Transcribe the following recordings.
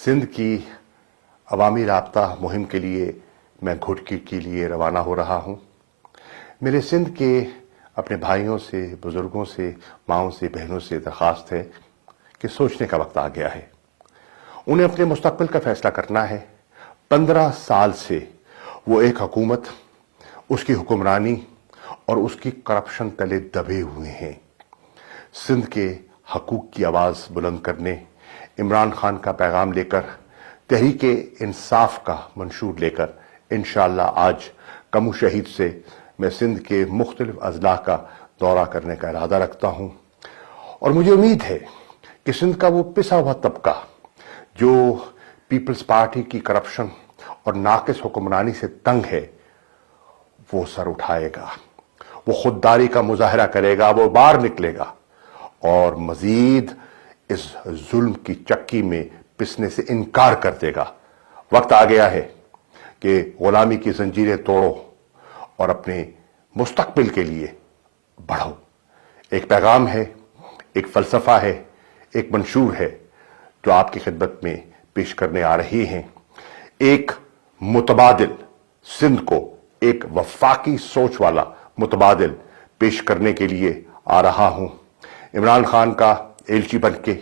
सिंध की अवामी राब्ता मुहिम के लिए मैं घुटकी के लिए रवाना हो रहा हूँ। मेरे सिंध के अपने भाइयों से, बुजुर्गों से, माँओं से, बहनों से दरख्वास्त है कि सोचने का वक्त आ गया है। उन्हें अपने मुस्तकबिल का फैसला करना है। 15 साल से वो एक हुकूमत, उसकी हुक्मरानी और उसकी करप्शन तले दबे हुए हैं। सिंध के हकूक की आवाज़ बुलंद करने, इमरान खान का पैगाम लेकर, तहरीके इंसाफ का मंशूर लेकर इंशाअल्लाह आज कमू शहीद से मैं सिंध के मुख्तलिफ अजला का दौरा करने का इरादा रखता हूँ। और मुझे उम्मीद है कि सिंध का वो पिसा हुआ तबका जो पीपल्स पार्टी की करप्शन और नाकिस हुक्मरानी से तंग है, वो सर उठाएगा, वो खुददारी का मुजाहरा करेगा, वो बाहर निकलेगा और मजीद इस जुल्म की चक्की में पिसने से इनकार कर देगा। वक्त आ गया है कि गुलामी की जंजीरें तोड़ो और अपने मुस्तकबिल के लिए बढ़ो। एक पैगाम है, एक फलसफा है, एक मंशूर है जो आपकी खिदमत में पेश करने आ रही हैं। एक मुतबादिल, सिंध को एक वफाकी सोच वाला मुतबादिल पेश करने के लिए आ रहा हूं। इमरान खान का एलची बन के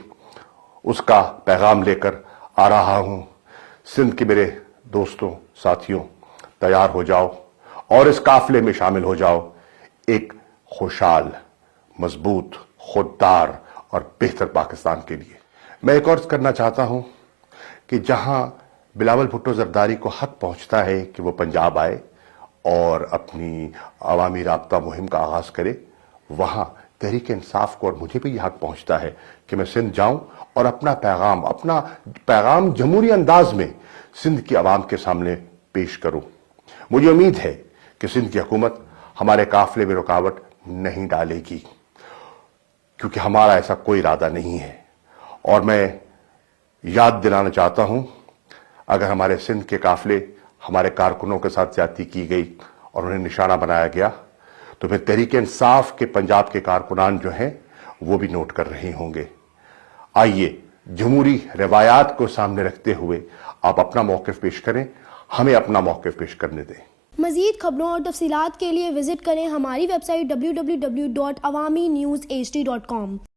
उसका पैगाम लेकर आ रहा हूं। सिंध के मेरे दोस्तों, साथियों, तैयार हो जाओ और इस काफिले में शामिल हो जाओ। एक खुशहाल, मजबूत, खुददार और बेहतर पाकिस्तान के लिए। मैं एक और करना चाहता हूं कि जहां बिलावल भुट्टो जरदारी को हक पहुंचता है कि वो पंजाब आए और अपनी अवामी राब्ता मुहिम का आगाज करे, वहां तहरीक इंसाफ को और मुझे भी यह हक पहुंचता है कि मैं सिंध जाऊं और अपना पैगाम जमहूरी अंदाज में सिंध की आवाम के सामने पेश करूं। मुझे उम्मीद है कि सिंध की हुकूमत हमारे काफिले में रुकावट नहीं डालेगी, क्योंकि हमारा ऐसा कोई इरादा नहीं है। और मैं याद दिलाना चाहता हूं, अगर हमारे सिंध के काफिले, हमारे कारकुनों के साथ ज्यादती की गई और उन्हें निशाना बनाया गया, तो फिर तहरीक इंसाफ के पंजाब के कारकुनान जो हैं वो भी नोट कर रहे होंगे। आइए, जमहूरी रवायात को सामने रखते हुए आप अपना मौक़िफ़ पेश करें, हमें अपना मौक़िफ़ पेश करने दें। मज़ीद खबरों और तफसीलात के लिए विजिट करें हमारी वेबसाइट www.awamiNewsHD.com।